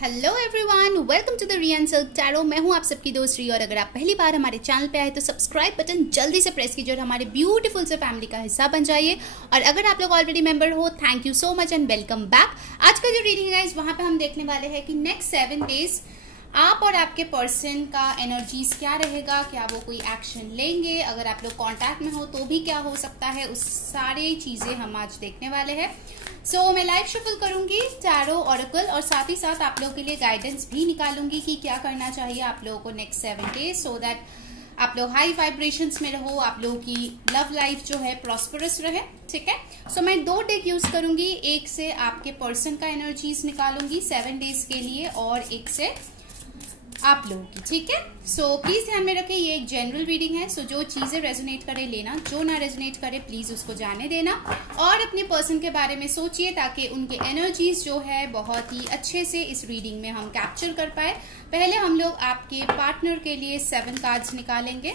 Hello everyone, welcome to the Rian Silk Tarot. मैं हूं आप सबकी दोस्त री, और अगर आप पहली बार हमारे चैनल पे आए तो सब्सक्राइब बटन जल्दी से प्रेस कीजिए और हमारे ब्यूटीफुल से फैमिली का हिस्सा बन जाइए। और अगर आप लोग ऑलरेडी मेंबर हो, thank you so much and welcome back. आज का जो रीडिंग है वहां पे हम देखने वाले हैं कि नेक्स्ट 7 डेज आप और आपके पर्सन का एनर्जीज क्या रहेगा, क्या वो कोई एक्शन लेंगे, अगर आप लोग कांटेक्ट में हो तो भी क्या हो सकता है, उस सारी चीजें हम आज देखने वाले हैं। सो मैं लाइव शफल करूंगी टैरो ऑरेकल, और साथ ही साथ आप लोगों के लिए गाइडेंस भी निकालूंगी कि क्या करना चाहिए आप लोगों को नेक्स्ट 7 डेज, सो दैट आप लोग हाई वाइब्रेशंस में रहो, आप लोगों की लव लाइफ जो है प्रॉस्परस रहे। ठीक है, सो मैं 2 डेक यूज करूंगी, एक से आपके पर्सन का एनर्जीज निकालूंगी 7 डेज के लिए और एक से आप लोगों की। ठीक है, सो प्लीज ध्यान में रखें ये एक जनरल रीडिंग है। सो जो चीजें रेजोनेट करे लेना, जो ना रेजोनेट करे प्लीज उसको जाने देना, और अपने पर्सन के बारे में सोचिए ताकि उनके एनर्जीज जो है बहुत ही अच्छे से इस रीडिंग में हम कैप्चर कर पाए। पहले हम लोग आपके पार्टनर के लिए 7 कार्ड्स निकालेंगे।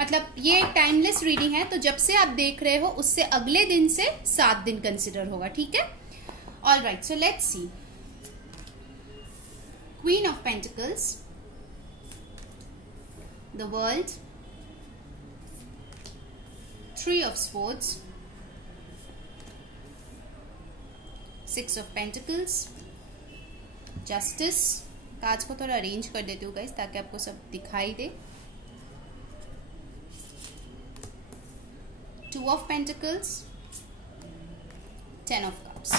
मतलब ये टाइमलेस रीडिंग है, तो जब से आप देख रहे हो उससे अगले दिन से 7 दिन कंसिडर होगा। ठीक है, all right, so let's see. Queen of pentacles, the world, 3 of swords, 6 of pentacles, justice। Cards को थोड़ा अरेंज कर देती हूँ गाइस ताकि आपको सब दिखाई दे। 2 of pentacles, 10 of cups।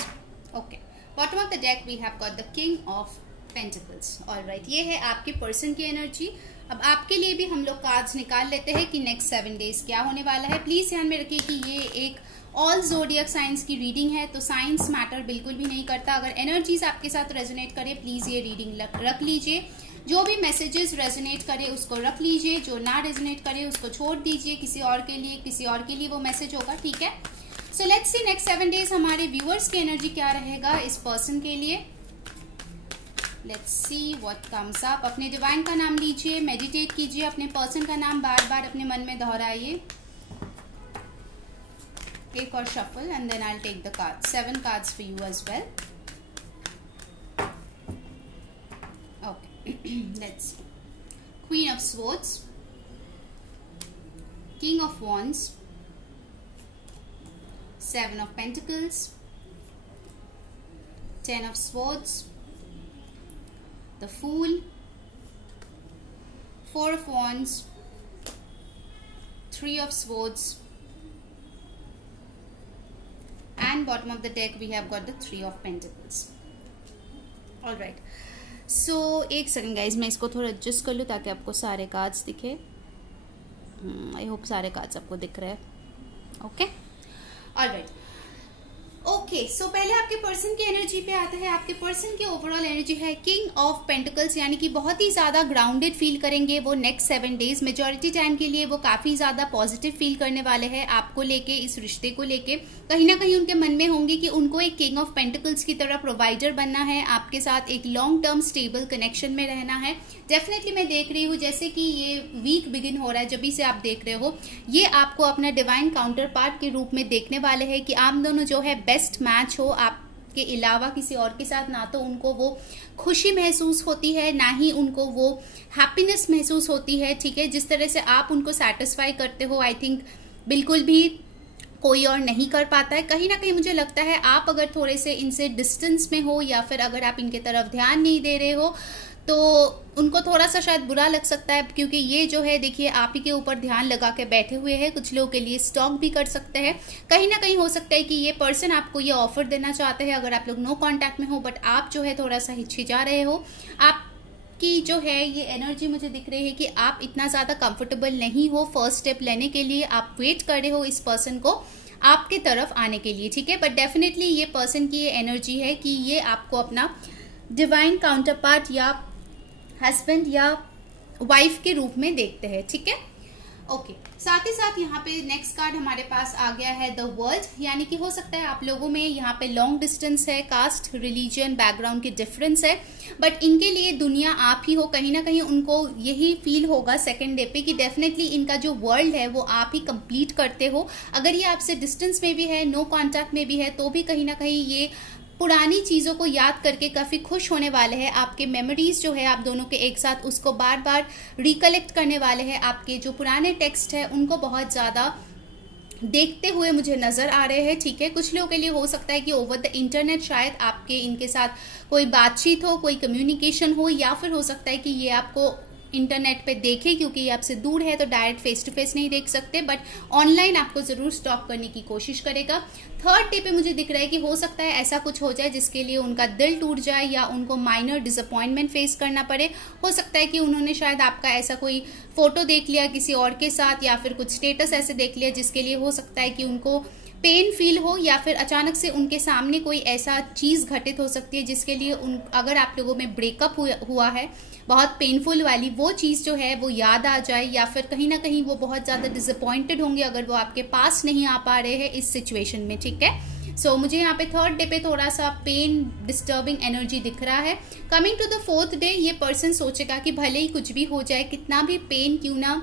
Okay, bottom of the deck we have got the king of pentacles. Alright, ये है आपके पर्सन की एनर्जी। अब आपके लिए भी हम लोग कार्ड्स निकाल लेते हैं कि नेक्स्ट 7 डेज क्या होने वाला है। प्लीज ध्यान में रखिए कि ये एक ऑल ज़ोडिएक साइंस की रीडिंग है, तो साइंस मैटर बिल्कुल भी नहीं करता। अगर एनर्जीज आपके साथ रेजोनेट करे प्लीज ये रीडिंग रख लीजिए। जो भी मैसेजेस रेजोनेट करे उसको रख लीजिए, जो ना रेजोनेट करे उसको छोड़ दीजिए। किसी और के लिए वो मैसेज होगा। ठीक है, so let's see next 7 days हमारे व्यूअर्स की एनर्जी क्या रहेगा इस पर्सन के लिए। Let's see what comes up. अपने डिवाइन का नाम लीजिए, मेडिटेट कीजिए, अपने पर्सन का नाम बार बार अपने मन में दोहराइए। एक और shuffle and then I will take the card. 7 cards for you as well. Okay, let's see. Queen of swords, king of wands, 7 of pentacles, 10 of swords, the Fool, 4 of Wands, 3 of Swords, and bottom of the deck we have got the 3 of Pentacles. All right, so एक second guys, मैं इसको थोड़ा adjust कर लूँ ताकि आपको सारे cards दिखे। आई होप सारे कार्ड्स आपको दिख रहे हैं। ओके, ऑल राइट, ओके, सो पहले आपके पर्सन की एनर्जी पे आता है। आपके पर्सन की ओवरऑल एनर्जी है किंग ऑफ पेंटिकल्स, यानी कि बहुत ही ज्यादा ग्राउंडेड फील करेंगे वो नेक्स्ट 7 डेज। मेजॉरिटी टाइम के लिए वो काफी ज्यादा पॉजिटिव फील करने वाले हैं आपको लेके, इस रिश्ते को लेके। कहीं ना कहीं उनके मन में होंगे कि उनको एक किंग ऑफ पेंटिकल्स की तरह प्रोवाइडर बनना है, आपके साथ एक लॉन्ग टर्म स्टेबल कनेक्शन में रहना है। डेफिनेटली मैं देख रही हूँ जैसे कि ये वीक बिगिन हो रहा है, जब भी से आप देख रहे हो ये आपको अपना डिवाइन काउंटर पार्ट के रूप में देखने वाले हैं कि आप दोनों जो है बेस्ट मैच हो आपके अलावा किसी और के साथ। ना तो उनको वो खुशी महसूस होती है, ना ही उनको वो हैप्पीनेस महसूस होती है। ठीक है, जिस तरह से आप उनको सेटिस्फाई करते हो आई थिंक बिल्कुल भी कोई और नहीं कर पाता है। कहीं ना कहीं मुझे लगता है आप अगर थोड़े से इनसे डिस्टेंस में हो या फिर अगर आप इनके तरफ ध्यान नहीं दे रहे हो तो उनको थोड़ा सा शायद बुरा लग सकता है, क्योंकि ये जो है देखिए आप ही के ऊपर ध्यान लगा के बैठे हुए हैं। कुछ लोगों के लिए स्टॉक भी कर सकते हैं। कहीं ना कहीं हो सकता है कि ये पर्सन आपको ये ऑफर देना चाहते हैं अगर आप लोग नो कांटेक्ट में हो, बट आप जो है थोड़ा सा हिचकिचा रहे हो। आपकी जो है ये एनर्जी मुझे दिख रही है कि आप इतना ज्यादा कंफर्टेबल नहीं हो फर्स्ट स्टेप लेने के लिए। आप वेट कर रहे हो इस पर्सन को आपके तरफ आने के लिए। ठीक है, बट डेफिनेटली ये पर्सन की ये एनर्जी है कि ये आपको अपना डिवाइन काउंटर पार्ट या हस्बैंड या वाइफ के रूप में देखते हैं। ठीक है, ओके, साथ ही साथ यहाँ पे नेक्स्ट कार्ड हमारे पास आ गया है द वर्ल्ड, यानी कि हो सकता है आप लोगों में यहाँ पे लॉन्ग डिस्टेंस है, कास्ट, रिलीजन, बैकग्राउंड की डिफरेंस है, बट इनके लिए दुनिया आप ही हो। कहीं ना कहीं उनको यही फील होगा सेकेंड डे पे कि डेफिनेटली इनका जो वर्ल्ड है वो आप ही कंप्लीट करते हो। अगर ये आपसे डिस्टेंस में भी है, नो कॉन्टैक्ट में भी है, तो भी कहीं ना कहीं ये पुरानी चीज़ों को याद करके काफ़ी खुश होने वाले हैं। आपके मेमोरीज जो है आप दोनों के एक साथ उसको बार बार रिकलेक्ट करने वाले हैं। आपके जो पुराने टेक्स्ट है उनको बहुत ज़्यादा देखते हुए मुझे नज़र आ रहे हैं, ठीक है। कुछ लोगों के लिए हो सकता है कि ओवर द इंटरनेट शायद आपके इनके साथ कोई बातचीत हो, कोई कम्युनिकेशन हो, या फिर हो सकता है कि ये आपको इंटरनेट पे देखे, क्योंकि ये आपसे दूर है तो डायरेक्ट फेस टू फेस नहीं देख सकते, बट ऑनलाइन आपको ज़रूर स्टॉप करने की कोशिश करेगा। थर्ड डे पे मुझे दिख रहा है कि हो सकता है ऐसा कुछ हो जाए जिसके लिए उनका दिल टूट जाए या उनको माइनर डिसअपॉइंटमेंट फेस करना पड़े। हो सकता है कि उन्होंने शायद आपका ऐसा कोई फोटो देख लिया किसी और के साथ, या फिर कुछ स्टेटस ऐसे देख लिया जिसके लिए हो सकता है कि उनको पेन फील हो, या फिर अचानक से उनके सामने कोई ऐसा चीज़ घटित हो सकती है जिसके लिए अगर आप लोगों में ब्रेकअप हुआ है बहुत पेनफुल वाली, वो चीज़ जो है वो याद आ जाए, या फिर कहीं ना कहीं वो बहुत ज़्यादा डिसअपॉइंटेड होंगे अगर वो आपके पास नहीं आ पा रहे हैं इस सिचुएशन में, ठीक है। सो मुझे यहाँ पे थर्ड डे पे थोड़ा सा पेन डिस्टर्बिंग एनर्जी दिख रहा है। Coming to the fourth day, ये पर्सन सोचेगा कि भले ही कुछ भी हो जाए, कितना भी पेन क्यों ना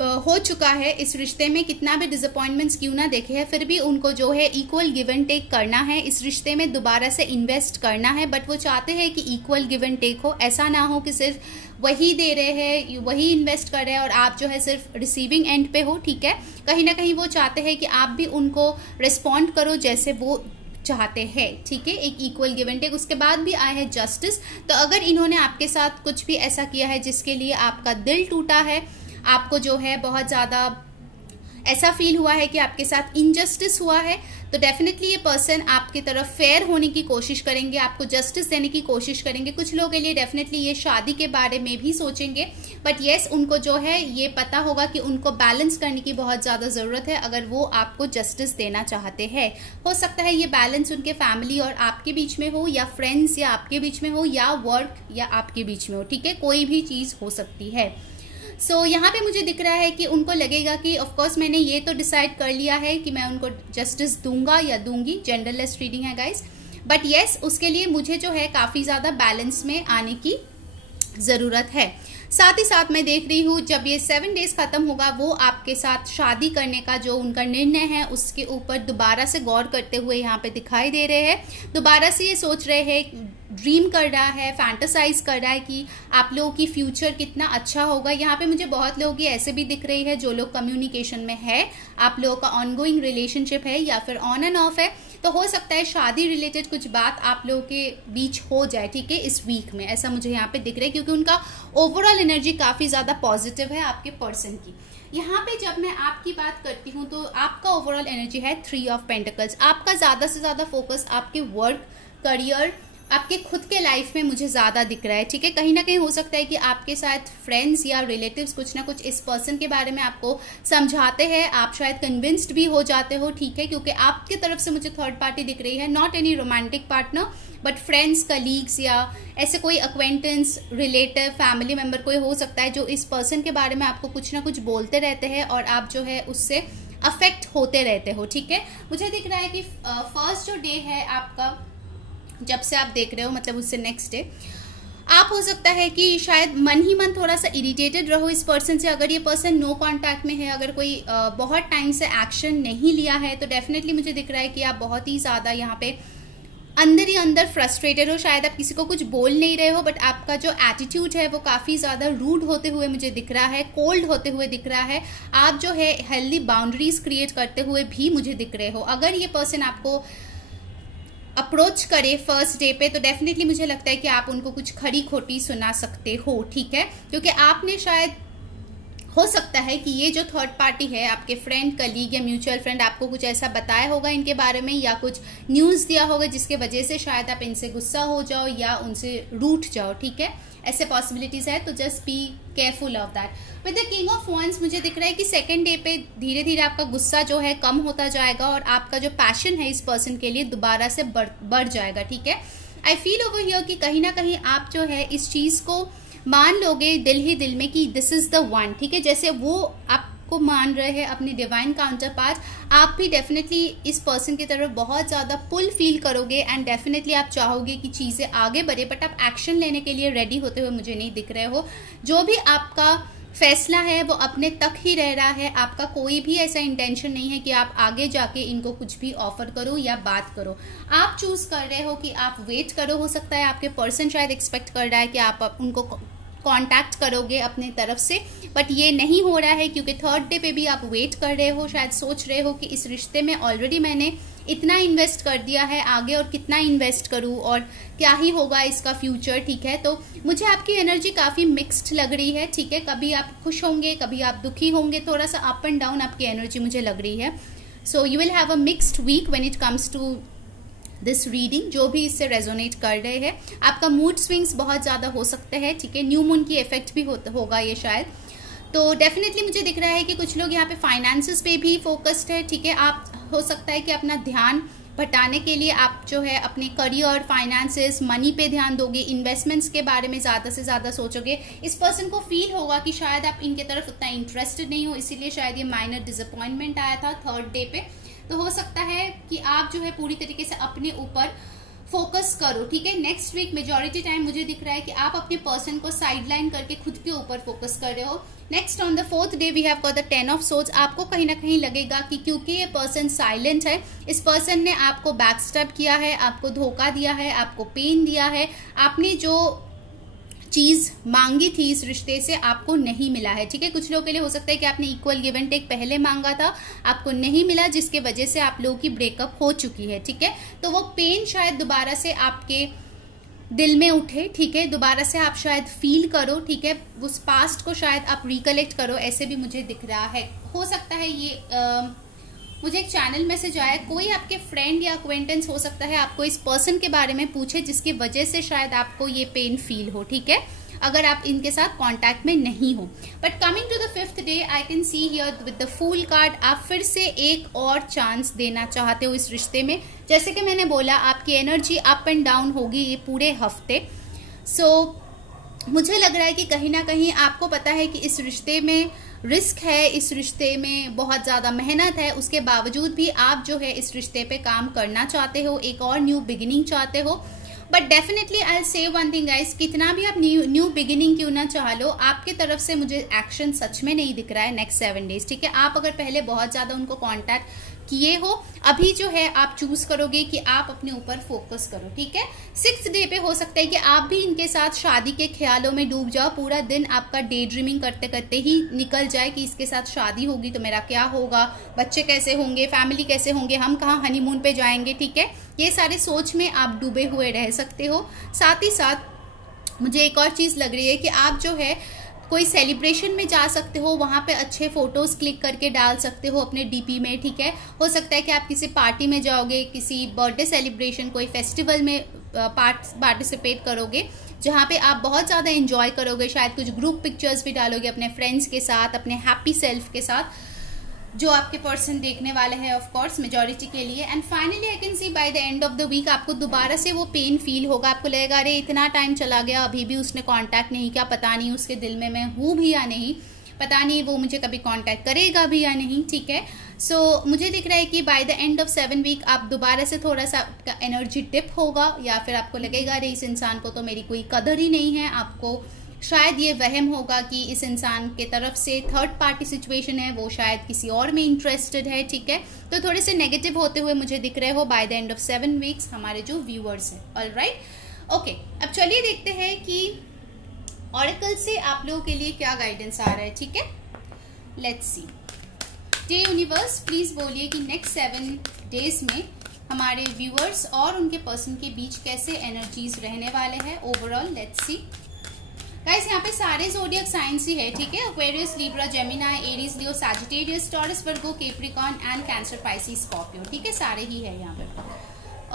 हो चुका है इस रिश्ते में, कितना भी डिसअपॉइंटमेंट्स क्यों ना देखे हैं, फिर भी उनको जो है इक्वल गिव एंड टेक करना है, इस रिश्ते में दोबारा से इन्वेस्ट करना है। बट वो चाहते हैं कि इक्वल गिव एंड टेक हो, ऐसा ना हो कि सिर्फ वही दे रहे हैं, वही इन्वेस्ट कर रहे हैं और आप जो है सिर्फ रिसीविंग एंड पे हो, ठीक है। कहीं ना कहीं वो चाहते हैं कि आप भी उनको रिस्पॉन्ड करो जैसे वो चाहते हैं, ठीक है, एक इक्वल गिव एंड टेक। उसके बाद भी आया है जस्टिस। तो अगर इन्होंने आपके साथ कुछ भी ऐसा किया है जिसके लिए आपका दिल टूटा है, आपको जो है बहुत ज़्यादा ऐसा फील हुआ है कि आपके साथ इनजस्टिस हुआ है, तो डेफिनेटली ये पर्सन आपकी तरफ फेयर होने की कोशिश करेंगे, आपको जस्टिस देने की कोशिश करेंगे। कुछ लोगों के लिए डेफिनेटली ये शादी के बारे में भी सोचेंगे, बट येस उनको जो है ये पता होगा कि उनको बैलेंस करने की बहुत ज़्यादा ज़रूरत है अगर वो आपको जस्टिस देना चाहते हैं। हो सकता है ये बैलेंस उनके फैमिली और आपके बीच में हो, या फ्रेंड्स या आपके बीच में हो, या वर्क या आपके बीच में हो, ठीक है, कोई भी चीज़ हो सकती है। सो यहाँ पे मुझे दिख रहा है कि उनको लगेगा कि ऑफकोर्स मैंने ये तो डिसाइड कर लिया है कि मैं उनको जस्टिस दूंगा या दूंगी, जेंडरलेस रीडिंग है गाइस, बट येस उसके लिए मुझे जो है काफ़ी ज़्यादा बैलेंस में आने की ज़रूरत है। साथ ही साथ मैं देख रही हूँ जब ये 7 डेज खत्म होगा वो आपके साथ शादी करने का जो उनका निर्णय है उसके ऊपर दोबारा से गौर करते हुए यहाँ पे दिखाई दे रहे हैं। दोबारा से ये सोच रहे हैं, ड्रीम कर रहा है, फैंटासाइज कर रहा है कि आप लोगों की फ्यूचर कितना अच्छा होगा। यहाँ पे मुझे बहुत लोगों की ऐसे भी दिख रही है जो लोग कम्युनिकेशन में है, आप लोगों का ऑनगोइंग रिलेशनशिप है या फिर ऑन एंड ऑफ है, तो हो सकता है शादी रिलेटेड कुछ बात आप लोगों के बीच हो जाए, ठीक है, इस वीक में। ऐसा मुझे यहाँ पे दिख रहा है क्योंकि उनका ओवरऑल एनर्जी काफ़ी ज़्यादा पॉजिटिव है आपके पर्सन की। यहाँ पे जब मैं आपकी बात करती हूँ तो आपका ओवरऑल एनर्जी है 3 ऑफ पेंटिकल्स। आपका ज़्यादा से ज़्यादा फोकस आपके वर्क, करियर, आपके खुद के लाइफ में मुझे ज़्यादा दिख रहा है, ठीक है। कहीं ना कहीं हो सकता है कि आपके साथ फ्रेंड्स या रिलेटिव्स कुछ ना कुछ इस पर्सन के बारे में आपको समझाते हैं, आप शायद कन्विंस्ड भी हो जाते हो, ठीक है, क्योंकि आपकी तरफ से मुझे थर्ड पार्टी दिख रही है, not any romantic partner but friends, colleagues या ऐसे कोई अक्वेंटेंस, रिलेटिव, फैमिली मेम्बर कोई हो सकता है जो इस पर्सन के बारे में आपको कुछ ना कुछ बोलते रहते हैं और आप जो है उससे अफेक्ट होते रहते हो, ठीक है। मुझे दिख रहा है कि फर्स्ट जो डे है आपका, जब से आप देख रहे हो मतलब उससे नेक्स्ट डे, आप हो सकता है कि शायद मन ही मन थोड़ा सा इरिटेटेड रहो इस पर्सन से। अगर ये पर्सन नो कांटेक्ट में है, अगर कोई बहुत टाइम से एक्शन नहीं लिया है, तो डेफिनेटली मुझे दिख रहा है कि आप बहुत ही ज़्यादा यहाँ पे अंदर ही अंदर फ्रस्ट्रेटेड हो। शायद आप किसी को कुछ बोल नहीं रहे हो, बट आपका जो एटीट्यूड है वो काफ़ी ज़्यादा रूड होते हुए मुझे दिख रहा है, कोल्ड होते हुए दिख रहा है। आप जो है हेल्दी बाउंड्रीज क्रिएट करते हुए भी मुझे दिख रहे हो। अगर ये पर्सन आपको अप्रोच करे फर्स्ट डे पे तो डेफिनेटली मुझे लगता है कि आप उनको कुछ खरी खोटी सुना सकते हो, ठीक है, क्योंकि आपने शायद हो सकता है कि ये जो थर्ड पार्टी है, आपके फ्रेंड, कलीग या म्यूचुअल फ्रेंड आपको कुछ ऐसा बताया होगा इनके बारे में या कुछ न्यूज़ दिया होगा जिसके वजह से शायद आप इनसे गुस्सा हो जाओ या उनसे रूठ जाओ, ठीक है, ऐसे पॉसिबिलिटीज़ है, तो just be careful of that. With the king of wands मुझे दिख रहा है कि सेकेंड डे पे धीरे धीरे आपका गुस्सा जो है कम होता जाएगा और आपका जो पैशन है इस पर्सन के लिए दोबारा से बढ़ जाएगा, ठीक है। आई फील ओवर हियर कि कहीं ना कहीं आप जो है इस चीज़ को मान लोगे दिल ही दिल में कि दिस इज द वन, ठीक है, जैसे वो आपको मान रहे हैं अपने डिवाइन काउंटर पार्ट, आप भी डेफिनेटली इस पर्सन की तरफ बहुत ज़्यादा पुल फील करोगे एंड डेफिनेटली आप चाहोगे कि चीज़ें आगे बढ़े, बट आप एक्शन लेने के लिए रेडी होते हुए मुझे नहीं दिख रहे हो। जो भी आपका फैसला है वो अपने तक ही रह रहा है। आपका कोई भी ऐसा इंटेंशन नहीं है कि आप आगे जाके इनको कुछ भी ऑफर करो या बात करो। आप चूज कर रहे हो कि आप वेट करो। हो सकता है आपके पर्सन शायद एक्सपेक्ट कर रहा है कि आप उनको कांटेक्ट करोगे अपने तरफ से, बट ये नहीं हो रहा है क्योंकि थर्ड डे पे भी आप वेट कर रहे हो। शायद सोच रहे हो कि इस रिश्ते में ऑलरेडी मैंने इतना इन्वेस्ट कर दिया है, आगे और कितना इन्वेस्ट करूं और क्या ही होगा इसका फ्यूचर। ठीक है, तो मुझे आपकी एनर्जी काफ़ी मिक्स्ड लग रही है। ठीक है, कभी आप खुश होंगे, कभी आप दुखी होंगे, थोड़ा सा अप एंड डाउन आपकी एनर्जी मुझे लग रही है। So you will have a mixed week when it comes to this reading. जो भी इससे रेजोनेट कर रहे हैं, आपका मूड स्विंग्स बहुत ज़्यादा हो सकते हैं। ठीक है, न्यू मून की इफेक्ट भी होगा ये शायद। तो डेफिनेटली मुझे दिख रहा है कि कुछ लोग यहाँ पे फाइनेंसेस पे भी फोकस्ड है। ठीक है, आप हो सकता है कि अपना ध्यान भटाने के लिए आप जो है अपने करियर, फाइनेंसेस, मनी पे ध्यान दोगे, इन्वेस्टमेंट्स के बारे में ज़्यादा से ज़्यादा सोचोगे। इस पर्सन को फील होगा कि शायद आप इनके तरफ उतना इंटरेस्टेड नहीं हो, इसीलिए शायद ये माइनर डिसअपॉइंटमेंट आया था थर्ड डे पे। तो हो सकता है कि आप जो है पूरी तरीके से अपने ऊपर फोकस करो। ठीक है, नेक्स्ट वीक मेजॉरिटी टाइम मुझे दिख रहा है कि आप अपने पर्सन को साइडलाइन करके खुद के ऊपर फोकस कर रहे हो। Next on the fourth day we have got the 10 of swords. आपको कहीं ना कहीं लगेगा कि क्योंकि ये पर्सन साइलेंट है, इस पर्सन ने आपको बैकस्टैब किया है, आपको धोखा दिया है, आपको पेन दिया है, आपने जो चीज मांगी थी इस रिश्ते से आपको नहीं मिला है। ठीक है, कुछ लोगों के लिए हो सकता है कि आपने इक्वल गिव एंड टेक पहले मांगा था, आपको नहीं मिला, जिसके वजह से आप लोगों की ब्रेकअप हो चुकी है। ठीक है, तो वो पेन शायद दोबारा से आपके दिल में उठे। ठीक है, दोबारा से आप शायद फील करो। ठीक है, उस पास्ट को शायद आप रिकलेक्ट करो, ऐसे भी मुझे दिख रहा है। हो सकता है ये मुझे एक चैनल मैसेज आया, कोई आपके फ्रेंड या अक्वेंटेंस हो सकता है आपको इस पर्सन के बारे में पूछे, जिसकी वजह से शायद आपको ये पेन फील हो। ठीक है, अगर आप इनके साथ कांटेक्ट में नहीं हो। But coming to the fifth day I can see here with the fool card, आप फिर से एक और चांस देना चाहते हो इस रिश्ते में। जैसे कि मैंने बोला, आपकी एनर्जी अप एंड डाउन होगी ये पूरे हफ्ते। सो मुझे लग रहा है कि कहीं ना कहीं आपको पता है कि इस रिश्ते में रिस्क है, इस रिश्ते में बहुत ज़्यादा मेहनत है, उसके बावजूद भी आप जो है इस रिश्ते पे काम करना चाहते हो, एक और न्यू बिगिनिंग चाहते हो। बट डेफिनेटली आई से वन थिंग गाइस, कितना भी आप न्यू बिगिनिंग क्यों ना चाह लो, आपके तरफ से मुझे एक्शन सच में नहीं दिख रहा है नेक्स्ट 7 डेज। ठीक है, आप अगर पहले बहुत ज़्यादा उनको कॉन्टैक्ट किए हो, अभी जो है आप चूज करोगे कि आप अपने ऊपर फोकस करो। ठीक है, 6th डे पे हो सकता है कि आप भी इनके साथ शादी के ख्यालों में डूब जाओ। पूरा दिन आपका डे ड्रीमिंग करते करते ही निकल जाए कि इसके साथ शादी होगी तो मेरा क्या होगा, बच्चे कैसे होंगे, फैमिली कैसे होंगे, हम कहाँ हनीमून पे जाएंगे। ठीक है, ये सारे सोच में आप डूबे हुए रह सकते हो। साथ ही साथ मुझे एक और चीज लग रही है कि आप जो है कोई सेलिब्रेशन में जा सकते हो, वहां पे अच्छे फोटोज क्लिक करके डाल सकते हो अपने डीपी में। ठीक है, हो सकता है कि आप किसी पार्टी में जाओगे, किसी बर्थडे सेलिब्रेशन, कोई फेस्टिवल में पार्टिसिपेट करोगे, जहाँ पे आप बहुत ज़्यादा एंजॉय करोगे। शायद कुछ ग्रुप पिक्चर्स भी डालोगे अपने फ्रेंड्स के साथ, अपने हैप्पी सेल्फ के साथ, जो आपके पर्सन देखने वाले हैं ऑफ कोर्स मेजॉरिटी के लिए। And finally I can see by the end of the week आपको दोबारा से वो पेन फील होगा। आपको लगेगा अरे इतना टाइम चला गया, अभी भी उसने कांटेक्ट नहीं किया, पता नहीं उसके दिल में मैं हूँ भी या नहीं, पता नहीं वो मुझे कभी कांटेक्ट करेगा भी या नहीं। ठीक है, सो मुझे दिख रहा है कि by the end of 7 week आप दोबारा से थोड़ा सा आपका एनर्जी डिप होगा, या फिर आपको लगेगा अरे इस इंसान को तो मेरी कोई कदर ही नहीं है। आपको शायद ये वहम होगा कि इस इंसान के तरफ से थर्ड पार्टी सिचुएशन है, वो शायद किसी और में इंटरेस्टेड है। ठीक है, तो थोड़े से नेगेटिव होते हुए मुझे दिख रहे हो bye the end of 7 weeks हमारे जो व्यूअर्स हैं। ऑलराइट, ओके, अब चलिए देखते हैं कि ऑरेकल से आप लोगों के लिए क्या गाइडेंस आ रहा है। ठीक है, let's see. Day universe please बोलिए कि नेक्स्ट 7 डेज में हमारे व्यूअर्स और उनके पर्सन के बीच कैसे एनर्जीज रहने वाले हैं ओवरऑल। लेट्स सी गाइस, यहाँ पे सारे ज़ोडिएक साइंस ही है। ठीक है, Aquarius, Libra, Gemini, Aries, Leo, Sagittarius, Taurus, Virgo, Capricorn and Cancer, Pisces, Scorpio. ठीक है, सारे ही है यहाँ पे।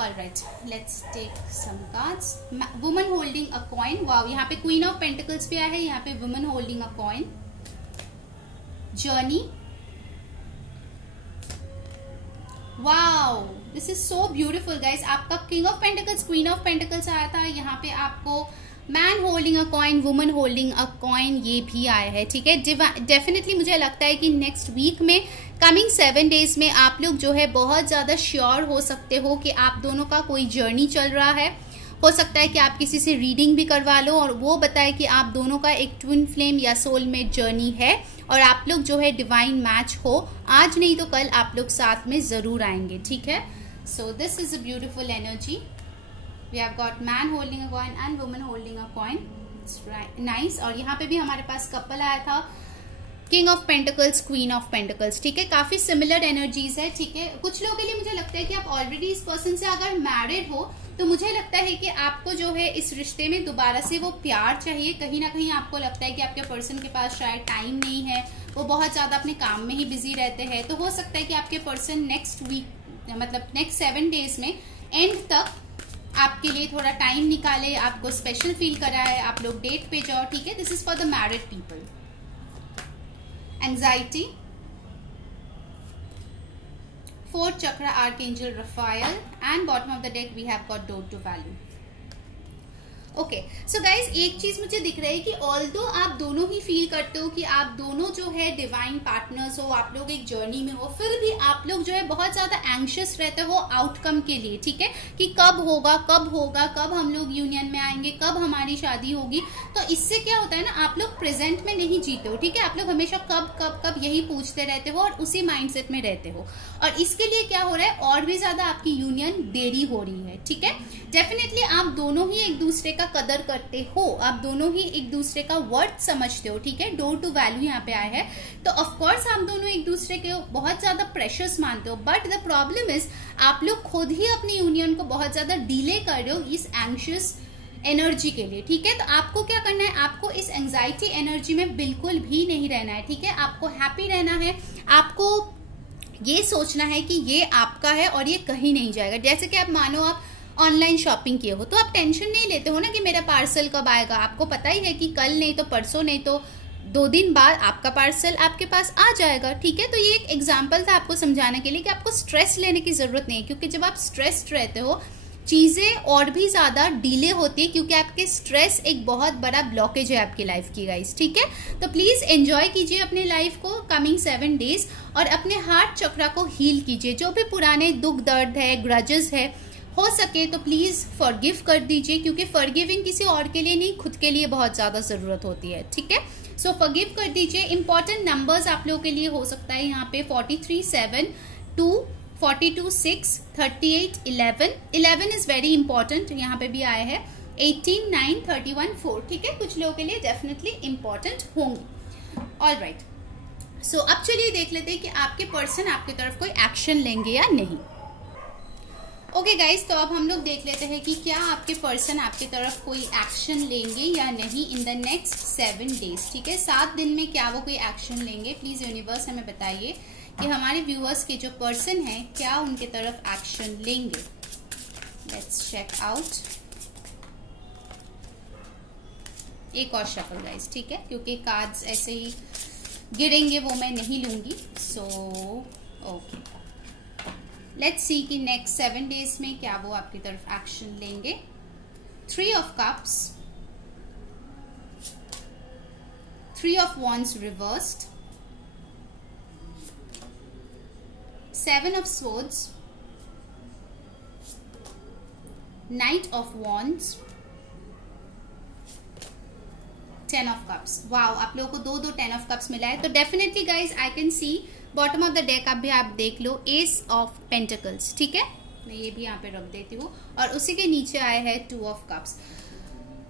Alright, let's take some cards. Woman holding a coin, wow, यहाँ पे क्वीन ऑफ पेंटिकल्स भी आया है, यहाँ पे woman holding a coin. Journey, wow, this is so beautiful guys. आपका king of pentacles, queen of pentacles आया था, यहाँ पे आपको man holding a coin, woman holding a coin, ये भी आया है। ठीक है, डेफिनेटली मुझे लगता है कि नेक्स्ट वीक में, कमिंग 7 डेज में आप लोग जो है बहुत ज़्यादा श्योर हो सकते हो कि आप दोनों का कोई जर्नी चल रहा है। हो सकता है कि आप किसी से रीडिंग भी करवा लो और वो बताए कि आप दोनों का एक ट्विन फ्लेम या सोलमेट जर्नी है और आप लोग जो है डिवाइन मैच हो, आज नहीं तो कल आप लोग साथ में जरूर आएंगे, ठीक है। So this is a beautiful energy. We have got man holding a coin and woman holding a coin, nice. और यहाँ पे भी हमारे पास कपल आया था, king of pentacles, queen of pentacles, ठीक है। काफी सिमिलर एनर्जीज है, ठीक है। कुछ लोगों के लिए मुझे लगता है कि आप ऑलरेडी इस पर्सन से अगर मैरिड हो तो मुझे लगता है कि आपको जो है इस रिश्ते में दोबारा से वो प्यार चाहिए। कहीं ना कहीं आपको लगता है कि आपके पर्सन के पास शायद टाइम नहीं है, वो बहुत ज्यादा अपने काम में ही बिजी रहते हैं। तो हो सकता है कि आपके पर्सन नेक्स्ट वीक, मतलब नेक्स्ट 7 डेज में एंड तक आपके लिए थोड़ा टाइम निकाले, आपको स्पेशल फील कराए, आप लोग डेट पे जाओ, ठीक है। This is for the married people. Anxiety, 4th chakra, Archangel Raphael, and bottom of the deck we have got Door to Value. Okay so guys, एक चीज मुझे दिख रहा है कि ऑल्दो आप दोनों ही फील करते हो कि आप दोनों जो है डिवाइन पार्टनर्स हो, आप लोग एक जर्नी में हो, फिर भी आप लोग जो है बहुत ज्यादा एंग्शियस रहते हो आउटकम के लिए, ठीक है, कि कब होगा, कब हम लोग यूनियन में आएंगे, कब हमारी शादी होगी। तो इससे क्या होता है ना, आप लोग प्रेजेंट में नहीं जीते हो, ठीक है। आप लोग हमेशा कब यही पूछते रहते हो और उसी माइंडसेट में रहते हो, और इसके लिए क्या हो रहा है, और भी ज्यादा आपकी यूनियन देरी हो रही है, ठीक है। डेफिनेटली आप दोनों ही एक दूसरे का कदर करते हो, आप दोनों ही एक दूसरे का वर्थ समझते हो, ठीक है। डोर टू वैल्यू यहाँ पे आया है, तो ऑफ कोर्स आप दोनों एक दूसरे के बहुत ज्यादा प्रेशियस मानते हो, बट द प्रॉब्लम इज आप लोग खुद ही अपनी यूनियन को बहुत ज्यादा डिले कर रहे हो इस एंग्शियस एनर्जी के लिए, ठीक है। तो आपको क्या करना है, आपको इस एंजाइटी एनर्जी में बिल्कुल भी नहीं रहना है, ठीक है। आपको हैप्पी रहना है, आपको ये सोचना है कि ये आपका है और ये कहीं नहीं जाएगा। जैसे कि आप मानो आप ऑनलाइन शॉपिंग किए हो तो आप टेंशन नहीं लेते हो ना कि मेरा पार्सल कब आएगा। आपको पता ही है कि कल नहीं तो परसों नहीं तो 2 दिन बाद आपका पार्सल आपके पास आ जाएगा, ठीक है। तो ये एक एग्जांपल था आपको समझाने के लिए कि आपको स्ट्रेस लेने की जरूरत नहीं है, क्योंकि जब आप स्ट्रेस्ड रहते हो चीजें और भी ज्यादा डिले होती है, क्योंकि आपके स्ट्रेस एक बहुत बड़ा ब्लॉकेज है आपकी लाइफ की गाइस, ठीक है। तो प्लीज एंजॉय कीजिए अपने लाइफ को कमिंग 7 डेज और अपने हार्ट चक्रा को हील कीजिए। जो भी पुराने दुख दर्द है, ग्रजेस है, हो सके तो प्लीज फॉरगिव कर दीजिए, क्योंकि फॉरगिविंग किसी और के लिए नहीं, खुद के लिए बहुत ज्यादा जरूरत होती है, ठीक है। सो फॉरगिव कर दीजिए। इंपॉर्टेंट नंबर्स आप लोगों के लिए हो सकता है यहाँ पे 43, 7, 2, 42, 6, 38, 11 इज वेरी इंपॉर्टेंट, यहाँ पे भी आया है 18, 9, 31, 4, ठीक है। कुछ लोगों के लिए डेफिनेटली इंपॉर्टेंट होंगे। ऑलराइट, सो अब चलिए देख लेते हैं कि आपके पर्सन आपकी तरफ कोई एक्शन लेंगे या नहीं। ओके गाइज, तो अब हम लोग देख लेते हैं कि क्या आपके पर्सन आपकी तरफ कोई एक्शन लेंगे या नहीं इन द नेक्स्ट 7 डेज, ठीक है। 7 दिन में क्या वो कोई एक्शन लेंगे। प्लीज यूनिवर्स हमें बताइए कि हमारे व्यूअर्स के जो पर्सन हैं क्या उनके तरफ एक्शन लेंगे। Let's check out. एक और शफल गाइज, ठीक है, क्योंकि कार्ड्स ऐसे ही गिरेंगे वो मैं नहीं लूंगी। सो ओके, लेट्स सी कि नेक्स्ट 7 डेज में क्या वो आपकी तरफ एक्शन लेंगे। 3 of cups, 3 of wands reversed, 7 of swords, night of wands, 10 of cups. Wow, आप लोगों को 2 10 ऑफ कप्स मिला है। तो definitely guys I can C bottom of the deck आप देख लो एस ऑफ पेंटिकल्स, ठीक है। मैं ये भी यहाँ पे रख देती हूँ और उसी के नीचे आया है 2 of cups.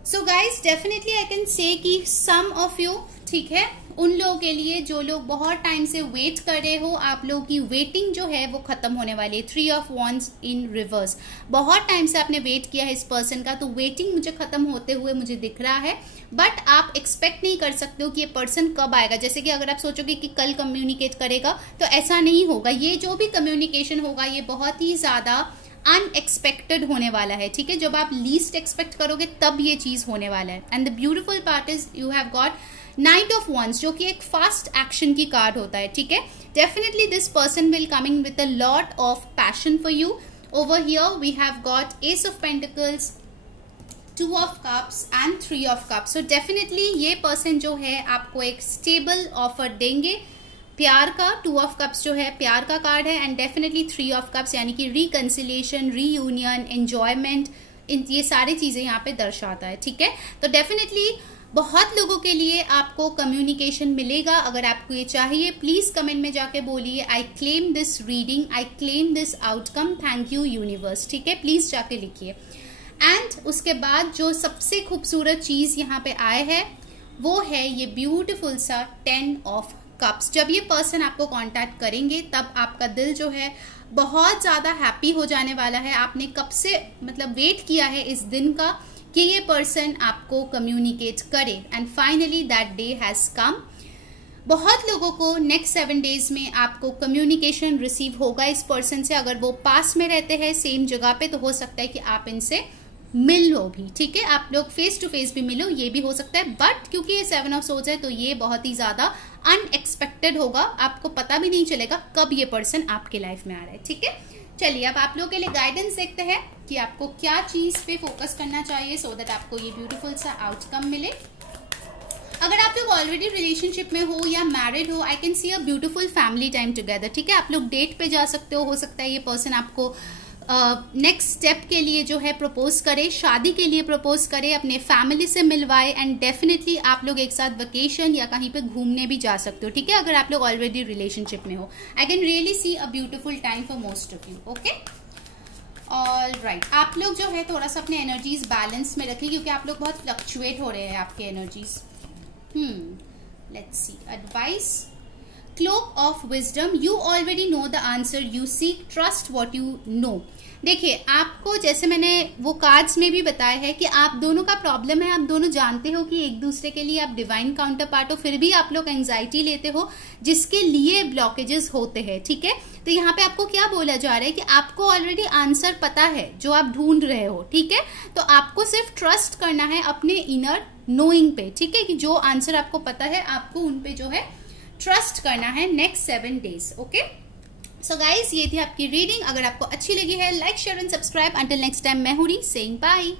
So guys definitely I can say कि सम ऑफ यू, ठीक है, उन लोगों के लिए जो लोग बहुत टाइम से वेट कर रहे हो, आप लोगों की वेटिंग जो है वो खत्म होने वाली है। 3 ऑफ वॉन्ड्स इन रिवर्स, बहुत टाइम से आपने वेट किया है इस पर्सन का, तो वेटिंग मुझे खत्म होते हुए मुझे दिख रहा है। बट आप एक्सपेक्ट नहीं कर सकते हो कि ये पर्सन कब आएगा। जैसे कि अगर आप सोचोगे कि कल कम्युनिकेट करेगा, तो ऐसा नहीं होगा। ये जो भी कम्युनिकेशन होगा ये बहुत ही ज्यादा अनएक्सपेक्टेड होने वाला है, ठीक है। जब आप लीस्ट एक्सपेक्ट करोगे तब ये चीज होने वाला है। And the beautiful part is you have got night of wands, जो कि एक फास्ट एक्शन की कार्ड होता है, ठीक है। Definitely this person will coming with a lot of passion for you. Over here we have got ace of pentacles, 2 of cups and 3 of cups. So definitely ये person जो है आपको एक स्टेबल ऑफर देंगे प्यार का। 2 ऑफ कप्स जो है प्यार का कार्ड है, एंड डेफिनेटली 3 ऑफ कप्स यानी कि रिकंसिलिएशन, रीयूनियन, एंजॉयमेंट, ये सारी चीजें यहाँ पे दर्शाता है, ठीक है। तो डेफिनेटली बहुत लोगों के लिए आपको कम्युनिकेशन मिलेगा। अगर आपको ये चाहिए प्लीज कमेंट में जाके बोलिए I claim this reading, I claim this outcome, thank you universe, ठीक है, प्लीज जाके लिखिए। एंड उसके बाद जो सबसे खूबसूरत चीज यहाँ पे आए है वो है ये ब्यूटीफुल सा 10 ऑफ कप्स। जब ये पर्सन आपको कांटेक्ट करेंगे तब आपका दिल जो है बहुत ज्यादा हैप्पी हो जाने वाला है। आपने कब से मतलब वेट किया है इस दिन का कि ये पर्सन आपको कम्युनिकेट करे and finally that day has come. बहुत लोगों को नेक्स्ट 7 डेज में आपको कम्युनिकेशन रिसीव होगा इस पर्सन से। अगर वो पास में रहते हैं सेम जगह पे तो हो सकता है कि आप इनसे मिलो भी, ठीक है, आप लोग फेस टू फेस भी मिलो, ये भी हो सकता है। बट क्योंकि ये 7 ऑफ सोर्ड्स है तो ये बहुत ही ज्यादा अनएक्सपेक्टेड होगा, आपको पता भी नहीं चलेगा कब ये पर्सन आपके लाइफ में आ रहा है, ठीक है। चलिए अब आप लोगों के लिए गाइडेंस देखते हैं कि आपको क्या चीज पे फोकस करना चाहिए सो दैट आपको ये ब्यूटीफुल सा आउटकम मिले। अगर आप लोग ऑलरेडी रिलेशनशिप में हो या मैरिड हो, आई can C a beautiful family time together, ठीक है। आप लोग डेट पे जा सकते हो सकता है ये पर्सन आपको नेक्स्ट स्टेप के लिए जो है प्रपोज करे, शादी के लिए प्रपोज करे, अपने फैमिली से मिलवाए एंड डेफिनेटली आप लोग एक साथ वेकेशन या कहीं पे घूमने भी जा सकते हो, ठीक है, अगर आप लोग ऑलरेडी रिलेशनशिप में हो। I can really see a beautiful time for most of you, okay. All right, आप लोग जो है थोड़ा सा अपने एनर्जीज बैलेंस में रखिए क्योंकि आप लोग बहुत फ्लक्चुएट हो रहे हैं आपके energies. Let's see advice. Cloak of wisdom, you already know the answer you seek, trust what you know. देखिए आपको जैसे मैंने वो कार्ड्स में भी बताया है कि आप दोनों का प्रॉब्लम है, आप दोनों जानते हो कि एक दूसरे के लिए आप डिवाइन काउंटर पार्ट हो, फिर भी आप लोग एंजाइटी लेते हो जिसके लिए ब्लॉकेजेस होते हैं, ठीक है। तो यहाँ पे आपको क्या बोला जा रहा है कि आपको ऑलरेडी आंसर पता है जो आप ढूंढ रहे हो, ठीक है। तो आपको सिर्फ ट्रस्ट करना है अपने इनर नोइंग पे, ठीक है, कि जो आंसर आपको पता है आपको उन पे जो है ट्रस्ट करना है next 7 days, okay. So guys ये थी आपकी रीडिंग। अगर आपको अच्छी लगी है like share and subscribe. Until next time मैं हूँ सेइंग बाय।